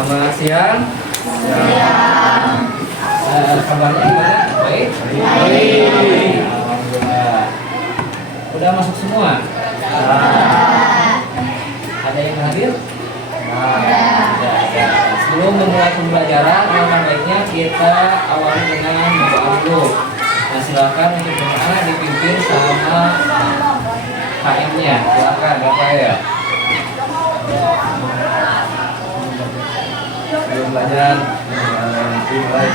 Selamat siang. Kabarnya gimana? Baik? Baik. Alhamdulillah. Udah masuk semua? Ada yang hadir? Ada. Sebelum memulai pembelajaran, alangkah baiknya kita awali dengan doa dulu. Nah, silakan untuk doa dipimpin sama KM-nya. Silakan, Bapak ya. Sebelum belajar, mulai.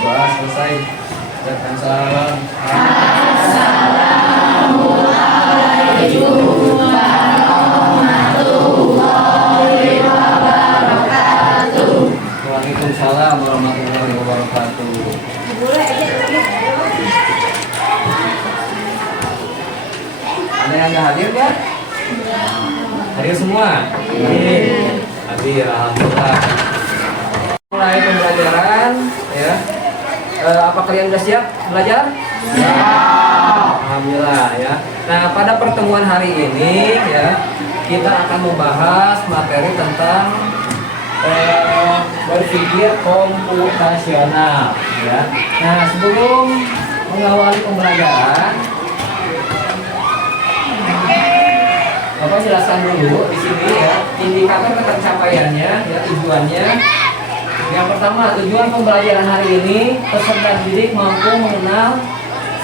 Doa selesai. Ucapkan salam. Assalamualaikum warahmatullahi wabarakatuh. Waalaikumsalam warahmatullahi wabarakatuh. Ada yang nggak hadir ya? Hadir semua? Hadir, alhamdulillah. Mulai pembelajaran ya. Apa kalian sudah siap belajar? Ya. Alhamdulillah ya. Nah, pada pertemuan hari ini ya, kita akan membahas materi tentang berpikir komputasional ya. Nah, sebelum mengawali pembelajaran, Bapak jelaskan dulu di sini ya, indikator pencapaiannya ya, tujuannya. Yang pertama, tujuan pembelajaran hari ini, peserta didik mampu mengenal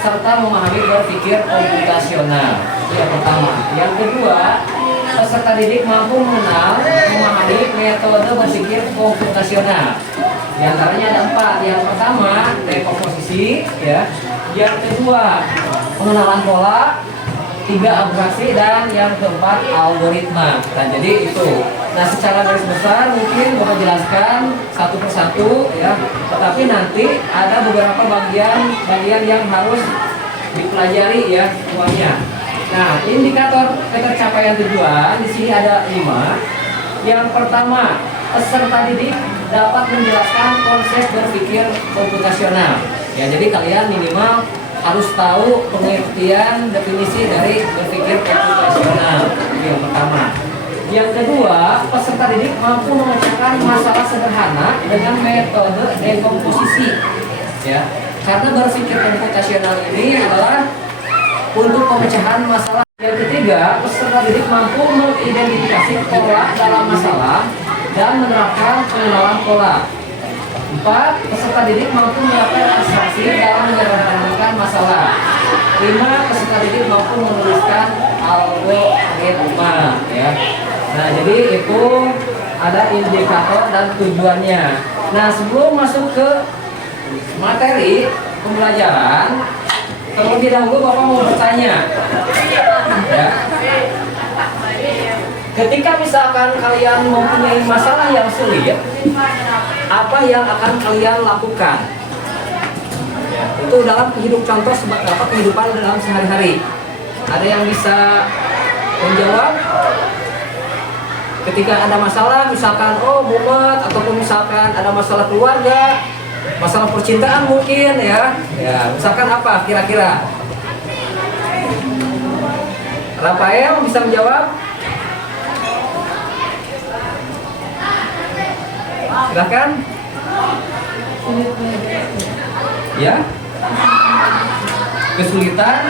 serta memahami berpikir komputasional. Itu yang pertama. Yang kedua, peserta didik mampu mengenal, memahami metode berpikir komputasional. Di antaranya ada 4. Yang pertama, dekomposisi ya. Yang kedua, pengenalan pola. 3, abstraksi, dan yang keempat, algoritma. Nah, jadi itu. Nah, secara garis besar mungkin Bapak jelaskan satu persatu ya. Tetapi nanti ada beberapa bagian yang harus dipelajari ya semuanya. Nah, indikator pencapaian tujuan di sini ada 5. Yang pertama, peserta didik dapat menjelaskan konsep berpikir komputasional. Ya, jadi kalian minimal harus tahu pengertian definisi dari berpikir komputasional. Itu yang pertama. Yang kedua, peserta didik mampu memecahkan masalah sederhana dengan metode dekomposisi. Ya, karena berpikir komputasional ini adalah untuk pemecahan masalah. Yang ketiga, peserta didik mampu mengidentifikasi pola dalam masalah dan menerapkan pengenalan pola. 4, peserta didik mampu melakukan abstraksi dalam menyederhanakan masalah. 5, peserta didik mampu menuliskan algoritma ya. Nah, jadi itu ada indikator dan tujuannya. Nah, sebelum masuk ke materi pembelajaran, terlebih dahulu Bapak mau bertanya ya. Ketika misalkan kalian mempunyai masalah yang sulit, apa yang akan kalian lakukan? Ya, itu dalam kehidupan dalam sehari-hari. Ada yang bisa menjawab? Ketika ada masalah, misalkan mumet, ataupun misalkan ada masalah keluarga, masalah percintaan mungkin ya. Ya, misalkan apa kira-kira? Rafael bisa menjawab? Silakan. Ya. Kesulitan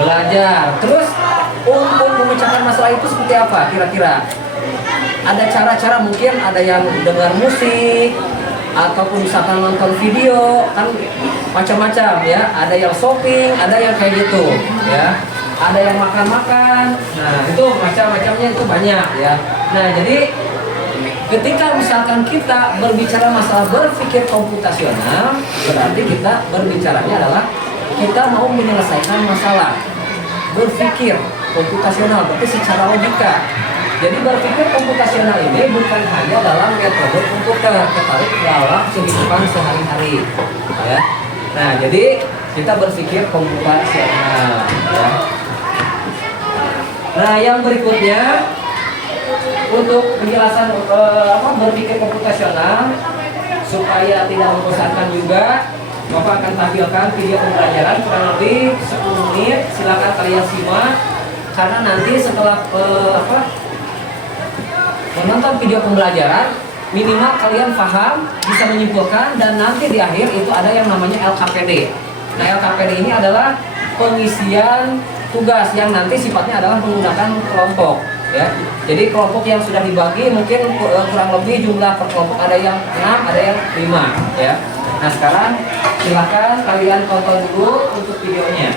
belajar. Terus untuk memecahkan masalah itu seperti apa kira-kira? Ada cara-cara, mungkin ada yang dengar musik ataupun misalkan nonton video, kan macam-macam ya. Ada yang shopping, ada yang kayak gitu ya. Ada yang makan-makan. Nah, itu macam-macamnya itu banyak ya. Nah, jadi ketika misalkan kita berbicara masalah berpikir komputasional, berarti kita berbicaranya adalah kita mau menyelesaikan masalah. Berpikir komputasional berarti secara logika. Jadi berpikir komputasional ini bukan hanya dalam metode komputer, tetapi dalam kehidupan sehari-hari. Ya. Nah, jadi kita berpikir komputasional. Ya. Nah, yang berikutnya untuk penjelasan berpikir komputasional supaya tidak membosankan juga, Bapak akan tampilkan video pembelajaran kurang lebih 10 menit. Silakan kalian simak karena nanti setelah menonton video pembelajaran minimal kalian paham, bisa menyimpulkan, dan nanti di akhir itu ada yang namanya LKPD. Nah, LKPD ini adalah pengisian tugas yang nanti sifatnya adalah menggunakan kelompok ya. Jadi kelompok yang sudah dibagi mungkin kurang lebih jumlah per kelompok ada yang 6, ada yang 5 ya. Nah, sekarang silahkan kalian tonton dulu untuk videonya.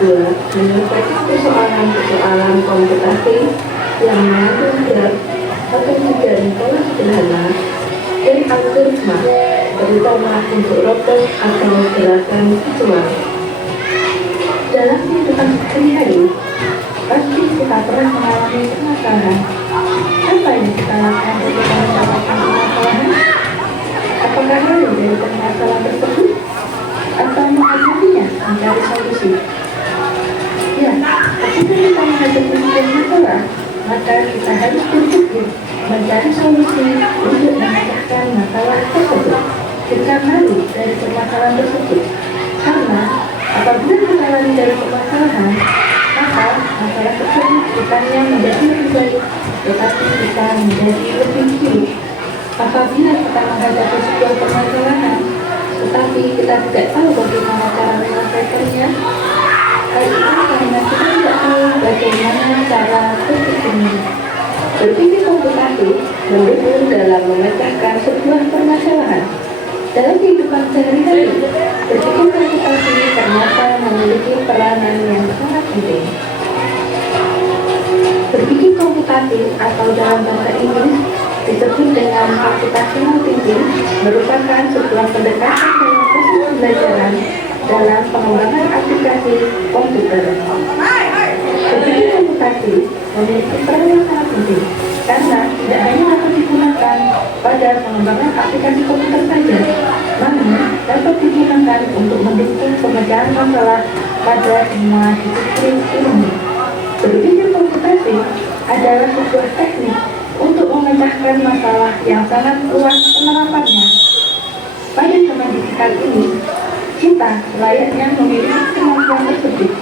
Menyelesaikan persoalan-persoalan komputasi yang mengandung berat atau tidak pola sederhana dan algoritma, terutama untuk robot atau gerakan visual. Dalam kehidupan sehari-hari, pasti kita pernah mengalami permasalahan. Apa yang kita lakukan ketika mendapatkan permasalahan? Apakah lari dari permasalahan tersebut atau menghadapinya mencari solusi? Ya, ketika kita menghadapi sebuah masalah, maka kita harus berpikir mencari solusi untuk memecahkan masalah tersebut. Kita lari dari permasalahan tersebut, karena apabila kita lari dari permasalahan, maka masalah tersebut bukannya menjadi lebih baik, tetapi kita menjadi lebih buruk. Apabila kita menghadapi sebuah permasalahan, tetapi kita tidak tahu bagaimana cara menyelesaikannya, hal itu karena kita tidak tahu bagaimana cara berpikirnya. Berpikir komputasi mendukung dalam memecahkan sebuah permasalahan. Dalam kehidupan sehari-hari, berpikir komputasi ternyata memiliki peranan yang sangat penting. Berpikir komputasi atau dalam bahasa Inggris disebut dengan computational thinking merupakan sebuah pendekatan dalam proses pembelajaran dalam pengembangan aplikasi komputer. Berpikir komputasi memiliki peran yang sangat penting karena tidak hanya dapat digunakan pada pengembangan aplikasi komputer saja, namun dapat digunakan untuk mendukung pemecahan masalah pada semua disiplin ilmu. Berpikir komputasi adalah sebuah teknik untuk memecahkan masalah yang sangat luas penerapannya. Pada zaman digital ini, kita layaknya memiliki kemampuan tersebut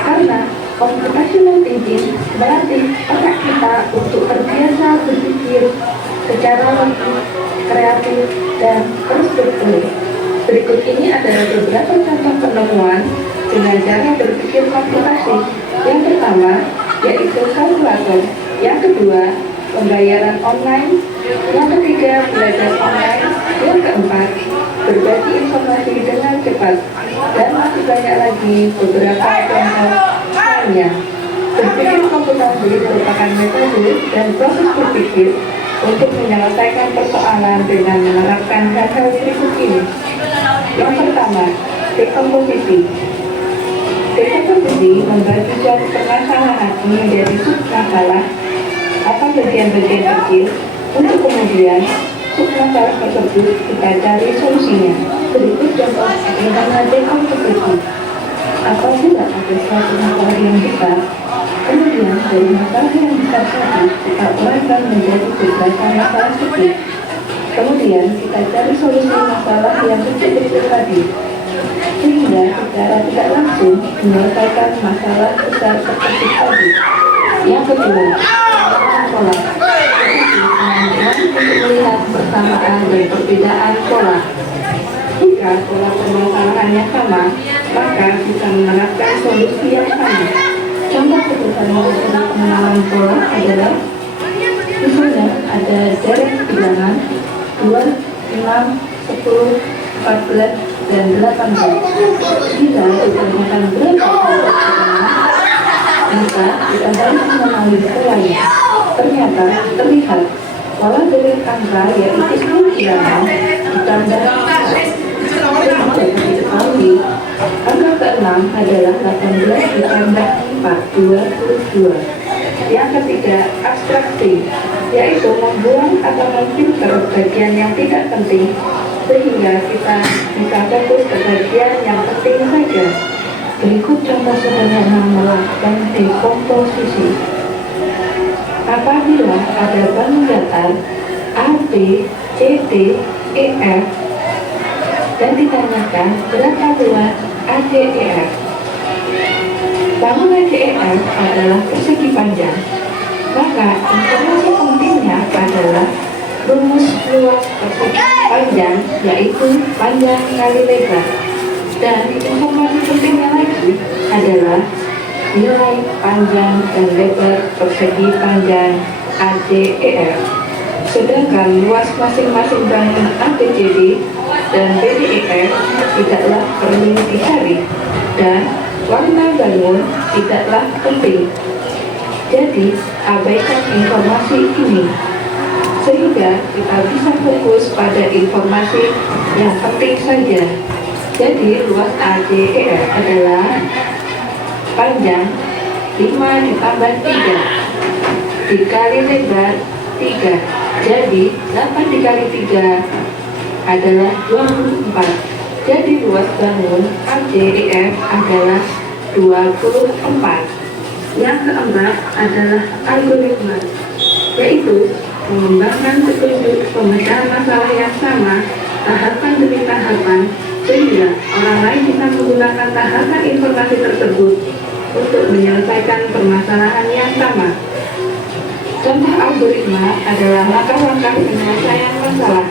karena computational thinking melatih otak kita untuk terbiasa berpikir secara logis, kreatif, dan terus berpikir. Berikut ini adalah beberapa contoh penemuan dengan cara berpikir komputasi. Yang pertama, yaitu kalkulator. Yang kedua, pembayaran online. Yang ketiga, belajar online. Yang keempat, berbagi informasi dengan cepat. Dan masih banyak lagi beberapa contoh lainnya. Berpikir komputasi merupakan metode dan proses berpikir untuk menyelesaikan persoalan dengan menerapkan hal-hal berikut ini. Yang pertama, dekomposisi. Dekomposisi membagi suatu permasalahan menjadi sub-masalah atau bagian-bagian kecil untuk kemudian sub-masalah tersebut kita cari solusinya. Berikut contoh sederhana dekomposisi. Apabila ada suatu masalah yang besar, kemudian dari masalah yang besar tadi kita uraikan menjadi beberapa masalah kecil. Kemudian kita cari solusi masalah yang kecil-kecil tadi, sehingga secara tidak langsung menyelesaikan masalah besar seperti tadi. Yang kedua, pola. Kemampuan untuk melihat persamaan dan perbedaan pola. Jika pola permasalahannya sama, maka bisa menerapkan solusi yang sama. Contoh sederhana untuk pengenalan pola adalah misalnya ada deret bilangan 2, 6, 10, 14, dan 18. Jika ditanyakan berapa maka kita harus mengenali polanya. Ternyata terlihat pola deret angka yaitu 10 bilangan ditambah dapat diketahui angka ke-6 adalah 18 ditambah 4, 22. Yang ketiga, abstraksi, yaitu membuang atau memfilter bagian yang tidak penting sehingga kita bisa fokus ke bagian yang penting saja. Berikut contoh sederhana melakukan dekomposisi. Apabila ada bangun datar A, B, C, ADEF dan ditanyakan berapa luas ADEF. Bangunan ADEF adalah persegi panjang, maka informasi pentingnya adalah rumus luas persegi panjang, yaitu panjang kali lebar. Dan informasi pentingnya lagi adalah nilai panjang dan lebar persegi panjang ADEF. Sedangkan luas masing-masing bangunan ABCD dan BDEF tidaklah perlu dicari, dan warna bangun tidaklah penting. Jadi, abaikan informasi ini, sehingga kita bisa fokus pada informasi yang penting saja. Jadi, luas ADEF adalah panjang 5 ditambah 3 dikali lebar 3. Jadi 8 dikali 3 adalah 24. Jadi luas bangun ADEF adalah 24. Yang keempat adalah algoritma, yaitu mengembangkan petunjuk pemecahan masalah yang sama tahapan demi tahapan, sehingga orang lain bisa menggunakan tahapan informasi tersebut untuk menyelesaikan permasalahan yang sama. Contoh algoritma adalah langkah-langkah penyelesaian masalah.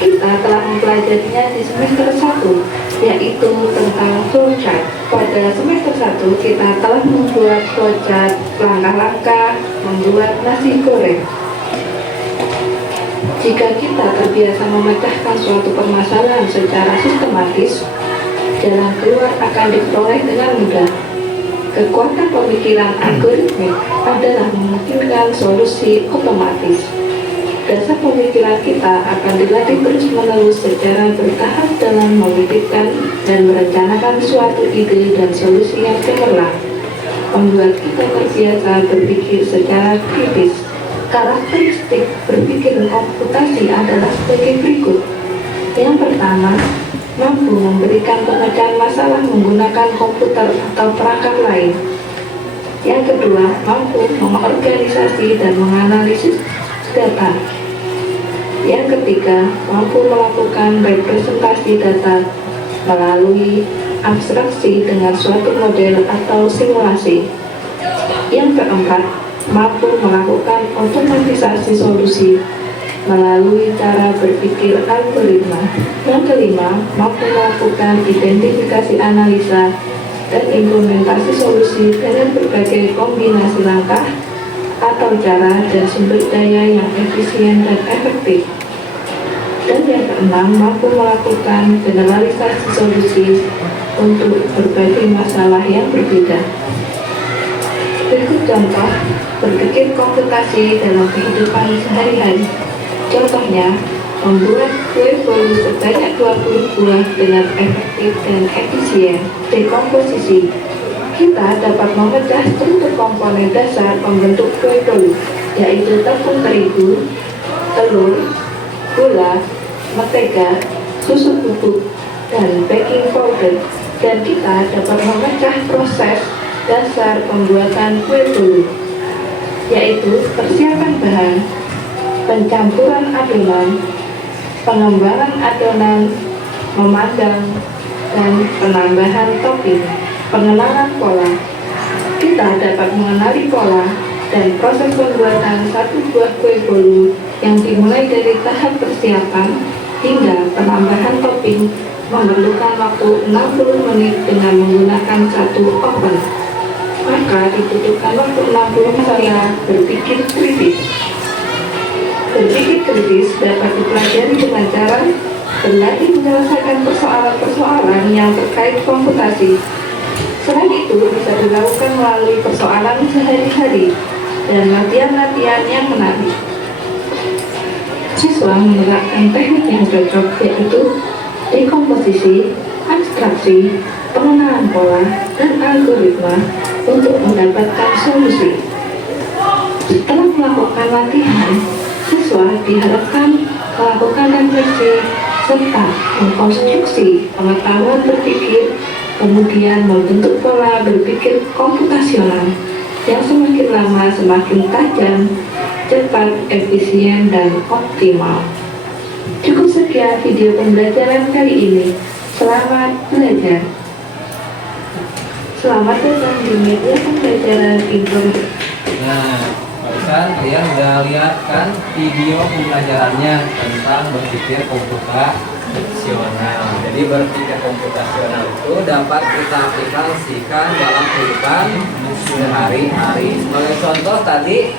Kita telah mempelajarinya di semester 1, yaitu tentang flowchart. Pada semester 1, kita telah membuat flowchart langkah-langkah membuat nasi goreng. Jika kita terbiasa memecahkan suatu permasalahan secara sistematis, jalan keluar akan diperoleh dengan mudah. Kekuatan pemikiran algoritmik adalah memungkinkan solusi otomatis. Dasar pemikiran kita akan dilatih terus-menerus secara bertahap dalam memikirkan dan merencanakan suatu ide dan solusi yang cemerlang, membuat kita terbiasa berpikir secara kritis. Karakteristik berpikir komputasi adalah sebagai berikut. Yang pertama, mampu memberikan pemecahan masalah menggunakan komputer atau perangkat lain. Yang kedua, mampu mengorganisasi dan menganalisis data. Yang ketiga, mampu melakukan representasi data melalui abstraksi dengan suatu model atau simulasi. Yang keempat, mampu melakukan otomatisasi solusi melalui cara berpikir algoritma. Yang kelima, mampu melakukan identifikasi analisa dan implementasi solusi dengan berbagai kombinasi langkah atau cara dan sumber daya yang efisien dan efektif. Dan yang keenam, mampu melakukan generalisasi solusi untuk berbagai masalah yang berbeda. Berikut contoh berpikir komputasi dalam kehidupan sehari-hari. Contohnya, membuat kue bolu sebanyak 20 buah dengan efektif dan efisien. Dekomposisi. Kita dapat memecah struktur komponen dasar pembentuk kue bolu, yaitu tepung terigu, telur, gula, mentega, susu bubuk, dan baking powder. Dan kita dapat memecah proses dasar pembuatan kue bolu, yaitu persiapan bahan, pencampuran adonan, pengembangan adonan, memanggang, dan penambahan topping. Pengenalan pola. Kita dapat mengenali pola dan proses pembuatan satu buah kue bolu yang dimulai dari tahap persiapan hingga penambahan topping memerlukan waktu 60 menit dengan menggunakan satu oven. Maka dibutuhkan waktu 60 menit berpikir kritis. Berpikir kritis dapat dipelajari dengan cara berlatih menyelesaikan persoalan-persoalan yang terkait komputasi. Selain itu, bisa dilakukan melalui persoalan sehari-hari dan latihan-latihan yang menarik. Siswa menerapkan teknik yang cocok, yaitu dekomposisi, abstraksi, pengenalan pola, dan algoritma untuk mendapatkan solusi. Setelah melakukan latihan, siswa diharapkan melakukan refleksi serta mengkonstruksi pengetahuan berpikir, kemudian membentuk pola berpikir komputasional yang semakin lama semakin tajam, cepat, efisien, dan optimal. Cukup sekian video pembelajaran kali ini. Selamat belajar. Selamat datang di media pembelajaran informasi. Nah, barusan kalian udah lihat kan video pembelajarannya tentang berpikir komputasional. Jadi berpikir komputasional itu dapat kita aplikasikan dalam kehidupan sehari-hari. Sebagai contoh tadi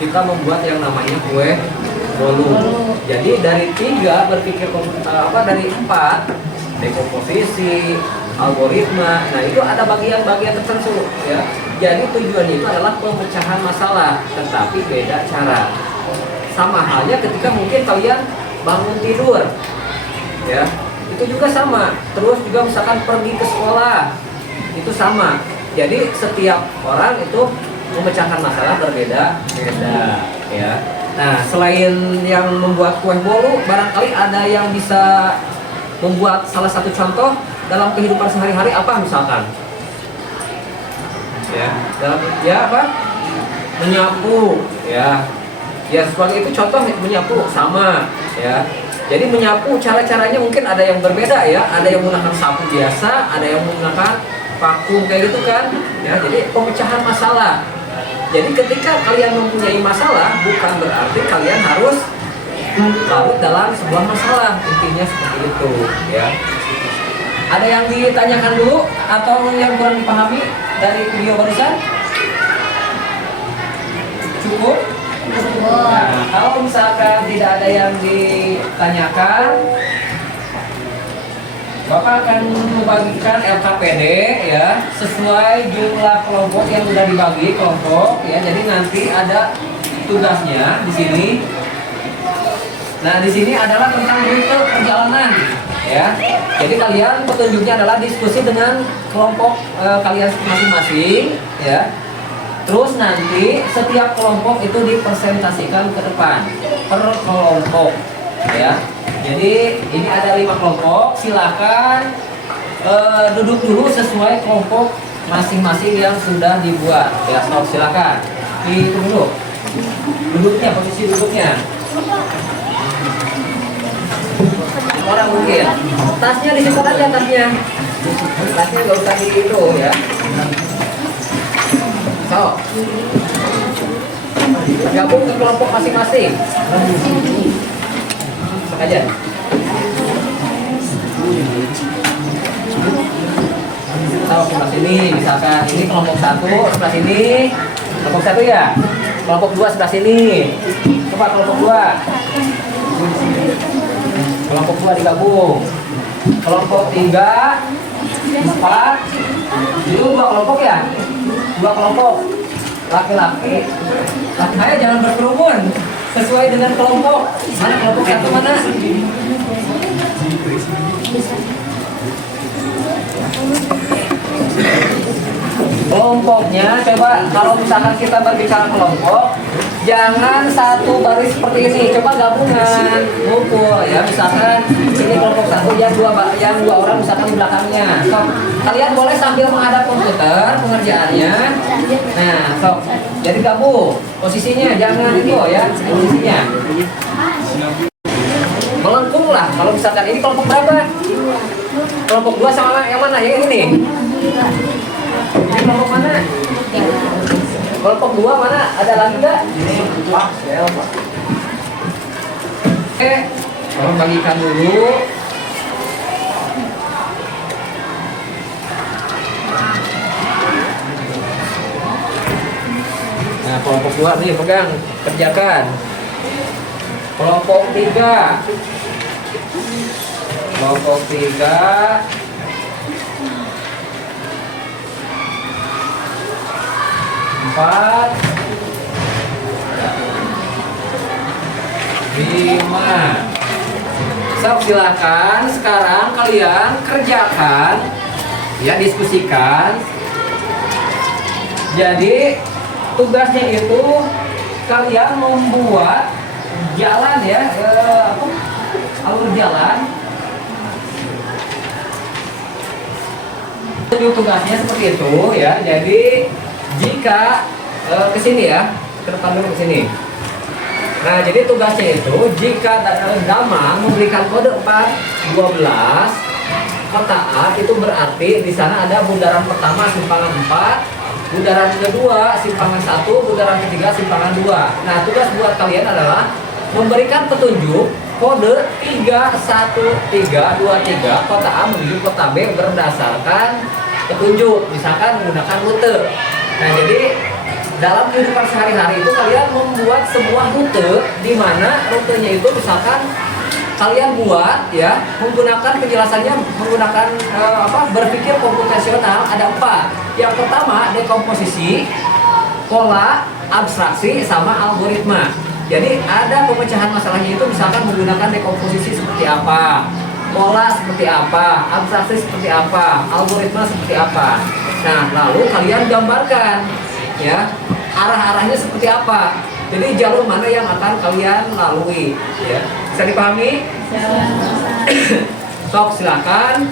kita membuat yang namanya kue bolu. Jadi dari 3 berpikir dari 4 dekomposisi, algoritma. Nah, itu ada bagian-bagian tertentu ya. Jadi tujuannya itu adalah pemecahan masalah, tetapi beda cara. Sama halnya ketika mungkin kalian bangun tidur. Ya. Itu juga sama. Terus juga misalkan pergi ke sekolah. Itu sama. Jadi setiap orang itu memecahkan masalah berbeda-beda ya. Nah, selain yang membuat kue bolu, barangkali ada yang bisa membuat salah satu contoh dalam kehidupan sehari-hari apa misalkan? Ya, menyapu ya. Ya, sebagai itu contoh menyapu sama ya. Jadi menyapu cara-caranya mungkin ada yang berbeda ya. Ada yang menggunakan sapu biasa, ada yang menggunakan vakum kayak gitu kan. Ya, jadi pemecahan masalah. Jadi ketika kalian mempunyai masalah, bukan berarti kalian harus larut dalam sebuah masalah. Intinya seperti itu ya. Ada yang ditanyakan dulu atau yang kurang dipahami dari video barusan? Cukup? Nah, kalau misalkan tidak ada yang ditanyakan, Bapak akan membagikan LKPD ya sesuai jumlah kelompok yang sudah dibagi kelompok ya. Jadi nanti ada tugasnya di sini. Nah, di sini adalah tentang rute perjalanan ya. Jadi kalian petunjuknya adalah diskusi dengan kelompok kalian masing-masing ya. Terus nanti setiap kelompok itu dipresentasikan ke depan per kelompok ya. Jadi ini ada 5 kelompok, silakan duduk dulu sesuai kelompok masing-masing yang sudah dibuat. Ya, silakan. Hitung dulu. Duduknya, posisi duduknya. Orang mungkin. Tasnya disimpan aja tasnya. Tasnya nggak usah di itu ya. So, gabung ke kelompok masing-masing. Aja. Tahu sebelah sini, misalkan ini kelompok 1 sebelah sini, kelompok 1 ya, kelompok 2 sebelah sini. Coba kelompok 2, kelompok 2 digabung, kelompok 3, 4, itu 2 kelompok ya, 2 kelompok laki-laki. Makanya jangan berkerumun. Sesuai dengan kelompok. Mana kelompok 1 mana? Kelompoknya coba kalau misalkan kita berbicara kelompok, jangan satu baris seperti ini. Coba gabungan, ngumpul ya. Misalkan ini kelompok 1 yang dua orang misalkan di belakangnya. So, kalian boleh sambil menghadap komputer pengerjaannya. Nah, so, jadi gabung posisinya, jangan itu ya posisinya. Melengkung lah. Kalau misalkan ini kelompok berapa? Kelompok 2 sama yang mana? Yang ini. Ini kelompok mana? Kelompok 2 mana? Ada lagi nggak? Oke, tolong bagikan dulu. Nah, kelompok 2 nih pegang, kerjakan. Kelompok 3. Kelompok 3. 4, 5. So, silakan sekarang kalian kerjakan ya, diskusikan. Jadi tugasnya itu kalian membuat jalan ya, alur jalan. Tugasnya seperti itu ya. Jadi jika ke sini ya, ke depan dulu ke sini. Nah, jadi tugasnya itu jika Damang memberikan kode 412 kota A, itu berarti di sana ada bundaran pertama simpangan 4, bundaran kedua simpangan 1, bundaran ketiga simpangan 2. Nah, tugas buat kalian adalah memberikan petunjuk kode 31323 kota A menuju kota B berdasarkan petunjuk, misalkan menggunakan rute. Nah, jadi dalam kehidupan sehari-hari itu kalian membuat sebuah rute di mana rutenya itu misalkan kalian buat ya menggunakan penjelasannya menggunakan berpikir komputasional ada 4. Yang pertama dekomposisi, pola, abstraksi sama algoritma. Jadi ada pemecahan masalahnya itu misalkan menggunakan dekomposisi seperti apa, pola seperti apa, abstraksi seperti apa, algoritma seperti apa. Nah, lalu kalian gambarkan ya arah-arahnya seperti apa. Jadi jalur mana yang akan kalian lalui ya. Bisa dipahami? Sok silakan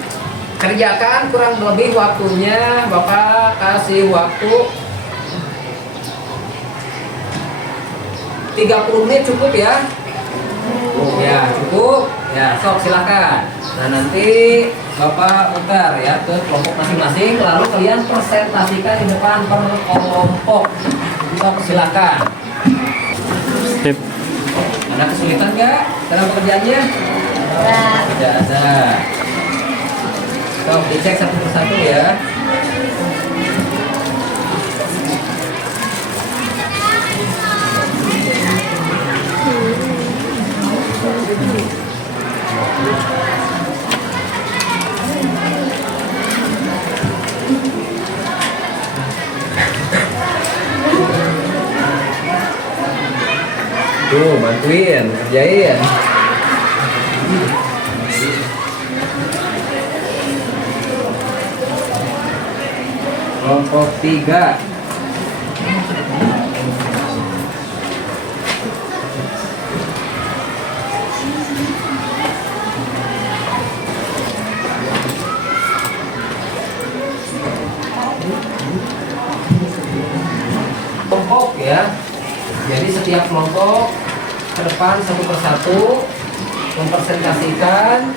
kerjakan, kurang lebih waktunya Bapak kasih waktu 30 menit cukup ya. Ya cukup ya, sok silakan. Nah, nanti Bapak putar ya ke kelompok masing-masing, lalu kalian presentasikan di depan per kelompok. Sok silakan. Sip. Ada kesulitan nggak dalam pekerjaannya? Tidak ada. Sok dicek satu persatu ya. Tuh, bantuin, kerjain. Kelompok 3. Kelompok ya. Jadi setiap kelompok ke depan satu persatu mempresentasikan.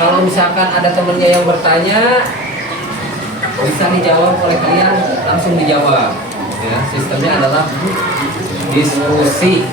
Kalau misalkan ada temennya yang bertanya, bisa dijawab oleh kalian, langsung dijawab. Ya, sistemnya adalah diskusi.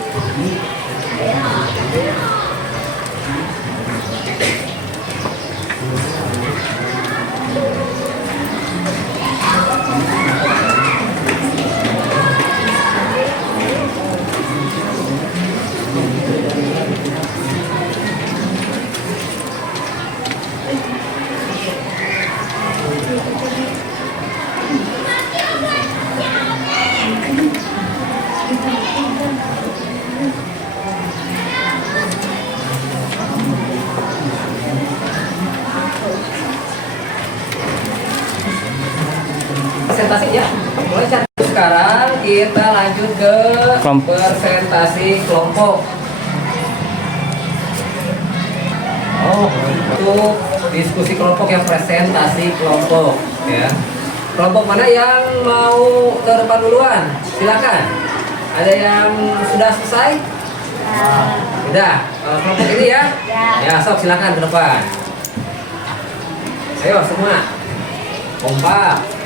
Presentasi ya, mulai cari. Sekarang kita lanjut ke presentasi kelompok. Untuk diskusi kelompok yang presentasi kelompok ya. Kelompok mana yang mau ke depan duluan? Silakan. Ada yang sudah selesai? Sudah. Kelompok ini ya? Ya, sok silakan ke depan. Ayo semua. Kompak.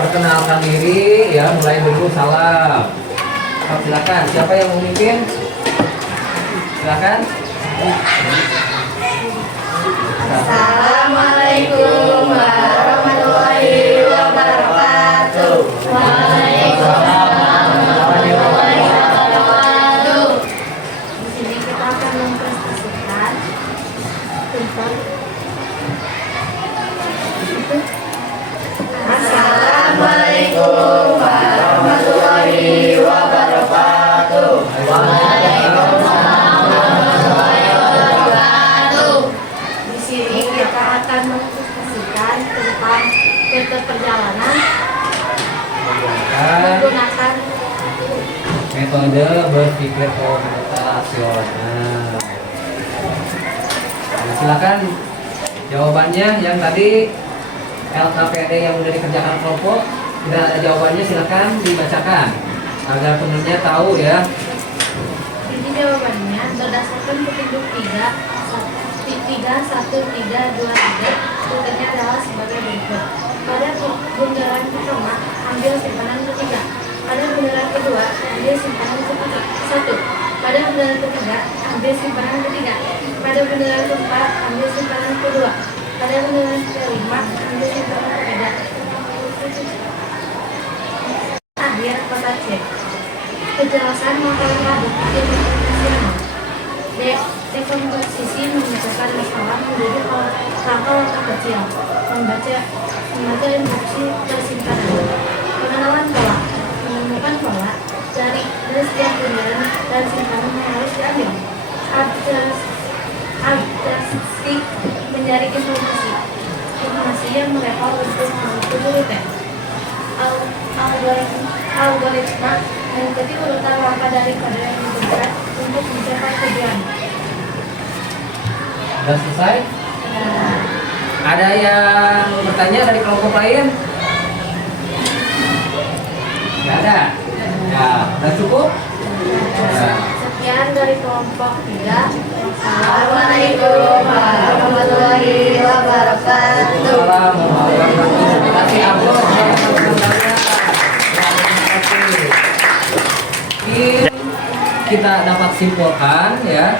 Perkenalkan diri ya, mulai dulu salam. Silakan, siapa yang memimpin? Silakan. Assalamualaikum warahmatullahi wabarakatuh. Waalaikumsalam warahmatullahi wabarakatuh. Di sini kita akan mempresentasikan tentang Assalamualaikum warahmatullahi wabarakatuh. Waalaikumsalam warahmatullahi wabarakatuh. Di sini kita akan mempresentasikan tentang peta perjalanan metode berpikir komputasional. Nah, silakan jawabannya yang tadi LKPD yang udah dikerjakan kelompok, tidak ada jawabannya, silakan dibacakan agar penulisnya tahu ya. Ini jawabannya berdasarkan petunjuk 3.1.3.2.3 strukturnya adalah sebagai berikut. Pada bundaran pertama, ambil simpanan ketiga. Pada bundaran kedua, ambil simpanan ketiga. 1. Pada bundaran ketiga, ambil simpanan ketiga. Pada bundaran keempat, ambil simpanan kedua. Pada bundaran kelima, ambil simpanan ketiga. Akhir kota C. Kejelasan masalah berpikir internasional. Dekomposisi memecahkan masalah menjadi langkah-langkah kecil. Membaca instruksi persimpanan. Pengenalan pola. Menemukan pola dari setiap bundaran dan simpanan yang harus diambil. Abstraksi mencari informasi yang melevel untuk mengikuti tes. Algoritma mengikuti urutan langkah dari kode yang ditentukan untuk mencapai tujuan. Sudah selesai? Ada yang bertanya dari kelompok lain? Tidak ada? Ya, sudah cukup? Ya. Sekian dari kelompok 3. Assalamualaikum warahmatullahi wabarakatuh. Terima kasih Abdul. Kita dapat simpulkan ya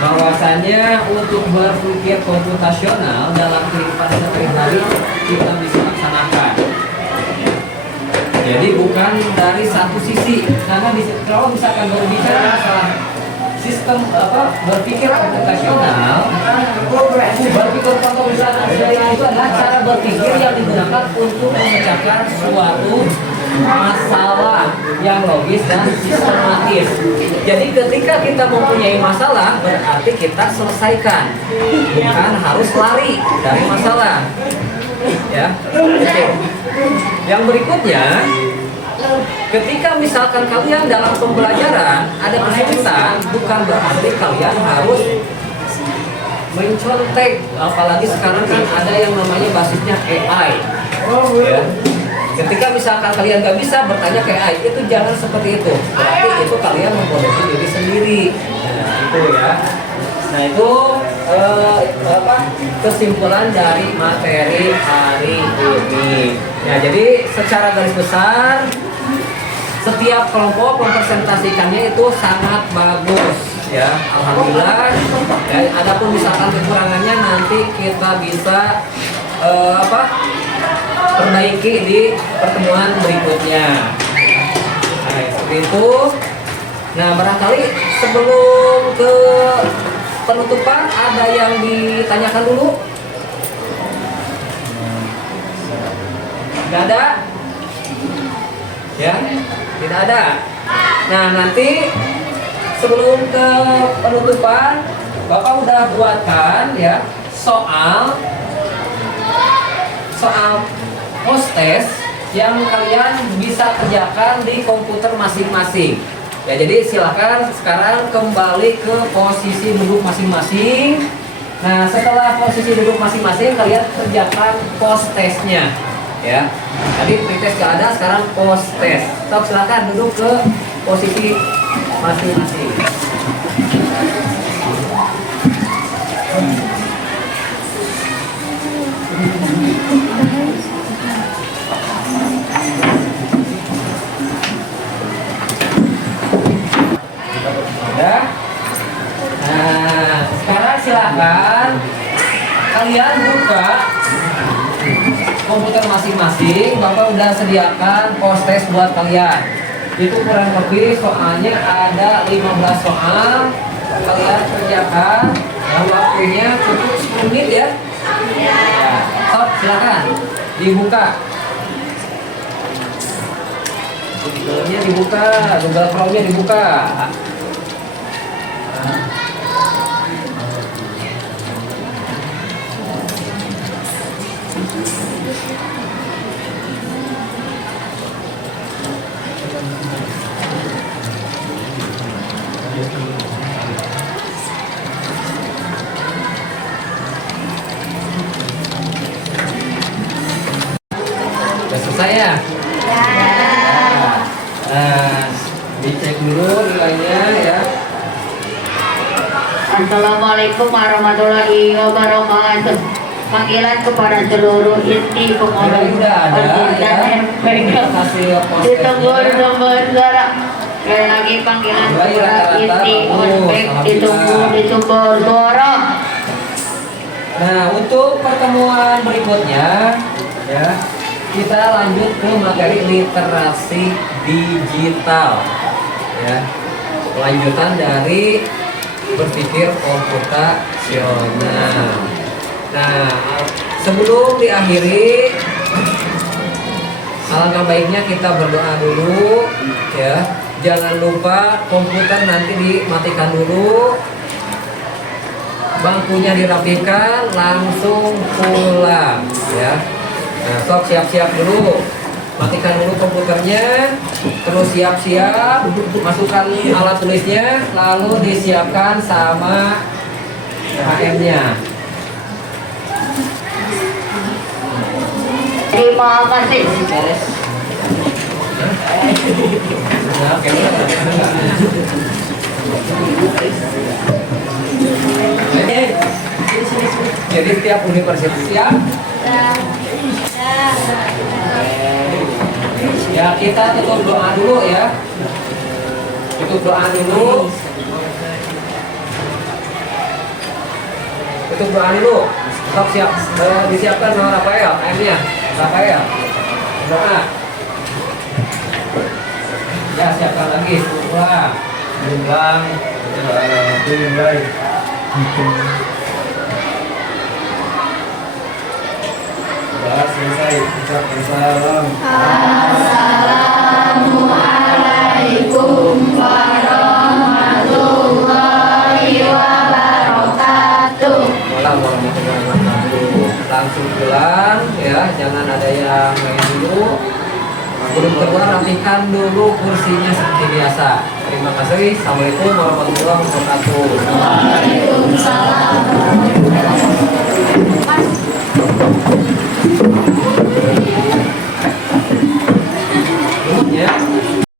bahwasanya untuk berpikir komputasional dalam kehidupan sehari-hari kita bisa laksanakan. Jadi bukan dari satu sisi, karena kalau misalkan berbicara masalah sistem berpikir komputasional, berpikir komputasional itu adalah cara berpikir yang digunakan untuk memecahkan suatu masalah yang logis dan sistematis. Jadi ketika kita mempunyai masalah, berarti kita selesaikan, bukan harus lari dari masalah. Ya, oke. Yang berikutnya, ketika misalkan kalian dalam pembelajaran ada kesulitan, bukan berarti kalian harus mencontek, apalagi sekarang kan ada yang namanya basisnya AI. Ya. Ketika misalkan kalian gak bisa bertanya ke AI, itu jangan seperti itu. Berarti itu kalian membodohi diri sendiri. Nah, itu ya. Nah itu kesimpulan dari materi hari ini. Ya, jadi secara garis besar setiap kelompok mempresentasikannya itu sangat bagus. Ya, alhamdulillah. Ya, adapun misalkan kekurangannya nanti kita bisa perbaiki di pertemuan berikutnya. Nah, seperti itu. Nah, barangkali sebelum ke penutupan ada yang ditanyakan dulu? Tidak ada? Ya, tidak ada. Nah, nanti sebelum ke penutupan, Bapak udah buatkan ya soal post test yang kalian bisa kerjakan di komputer masing-masing. Ya, jadi silakan sekarang kembali ke posisi duduk masing-masing. Nah, setelah posisi duduk masing-masing, kalian kerjakan post testnya. Ya, tadi pretest gak ada, sekarang post test. Sok, silakan duduk ke posisi masing-masing. Ya. Nah, sekarang silakan kalian buka komputer masing-masing. Bapak udah sediakan post test buat kalian. Itu kurang lebih soalnya ada 15 soal. Kalian kerjakan. Dan waktunya cukup 10 menit ya. Stop, silakan dibuka. Google-nya dibuka, Google Chrome-nya dibuka. Assalamualaikum warahmatullahi wabarakatuh. Panggilan kepada seluruh inti pengurus Udah ada dan MPK. hasil Ditunggu postetnya. saudara. Sekali lagi panggilan Baik, kepada rata-rata inti bagus. ospek ditunggu suara. Nah, untuk pertemuan berikutnya ya, kita lanjut ke materi literasi digital. Ya. Lanjutan dari berpikir komputasional. Nah, sebelum diakhiri, alangkah baiknya kita berdoa dulu ya. Jangan lupa komputer nanti dimatikan dulu, bangkunya dirapikan, langsung pulang ya. Nah, sok siap-siap dulu, matikan dulu komputernya, terus siap-siap masukkan alat tulisnya, lalu disiapkan sama HM-nya. Terima kasih. Nah, oke, jadi setiap universitas siap. Ya, kita tutup doa dulu ya. Tutup doa dulu. Tutup doa dulu. Sok siap. Disiapkan sama Rafael, airnya. Rafael. Doa. Ya, siapkan lagi. Wah. Bimbang. Bimbang. Sudah selesai. Ucapkan salam. Assalamualaikum warahmatullahi wabarakatuh. Warahmatullahi wabarakatuh. Langsung pulang ya, jangan ada yang main dulu. Sebelum keluar rapikan dulu kursinya seperti biasa. Terima kasih. Assalamualaikum warahmatullahi wabarakatuh. Waalaikumsalam.